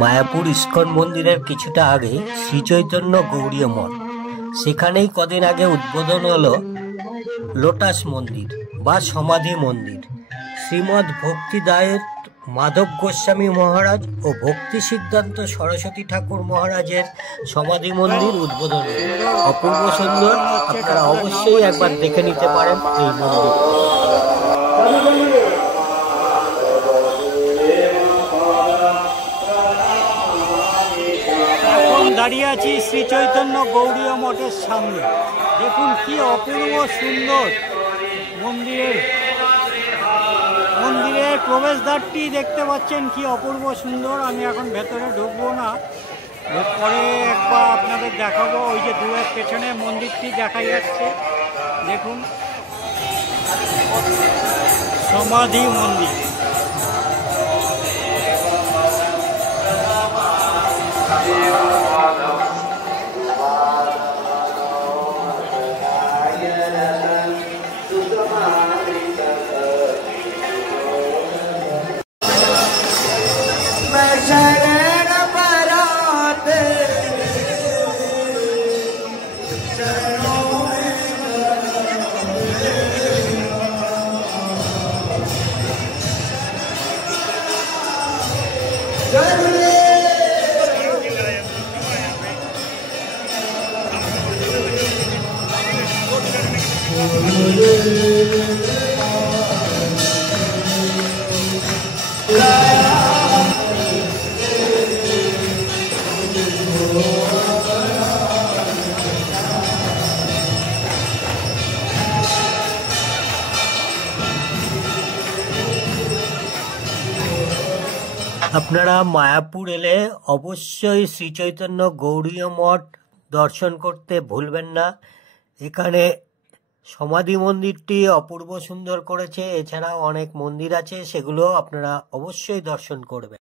মায়াপুর ইস্কন মন্দিরের কিছুটা আগে শ্রীচৈতন্য গৌড়ীয় মঠ, সেখানেই কদিন আগে উদ্বোধন হলো লোটাস মন্দির বা সমাধি মন্দির। শ্রীমৎ ভক্তিদায়ের মাধব গোস্বামী মহারাজ ও ভক্তি সিদ্ধান্ত সরস্বতী ঠাকুর মহারাজের সমাধি মন্দির উদ্বোধন। অপূর্ব সুন্দর, আপনারা অবশ্যই একবার দেখে নিতে পারেন এই মন্দির। দাঁড়িয়ে আছি শ্রী চৈতন্য গৌড়ীয় মঠের সামনে। দেখুন কি অপূর্ব সুন্দর মন্দিরের প্রবেশদ্বারটি দেখতে পাচ্ছেন, কি অপূর্ব সুন্দর। আমি এখন ভেতরে ঢুকবো না, পরে একবার আপনাদের দেখাবো। ওই যে দূরের পেছনে মন্দিরটি দেখা যাচ্ছে, দেখুন সমাধি মন্দির। আপনারা মায়াপুর এলে অবশ্যই শ্রীচৈতন্য গৌড়ীয় মঠ দর্শন করতে ভুলবেন না। এখানে সমাধি মন্দিরটি অপূর্ব সুন্দর করেছে, এছাড়াও অনেক মন্দির আছে, সেগুলো আপনারা অবশ্যই দর্শন করবেন।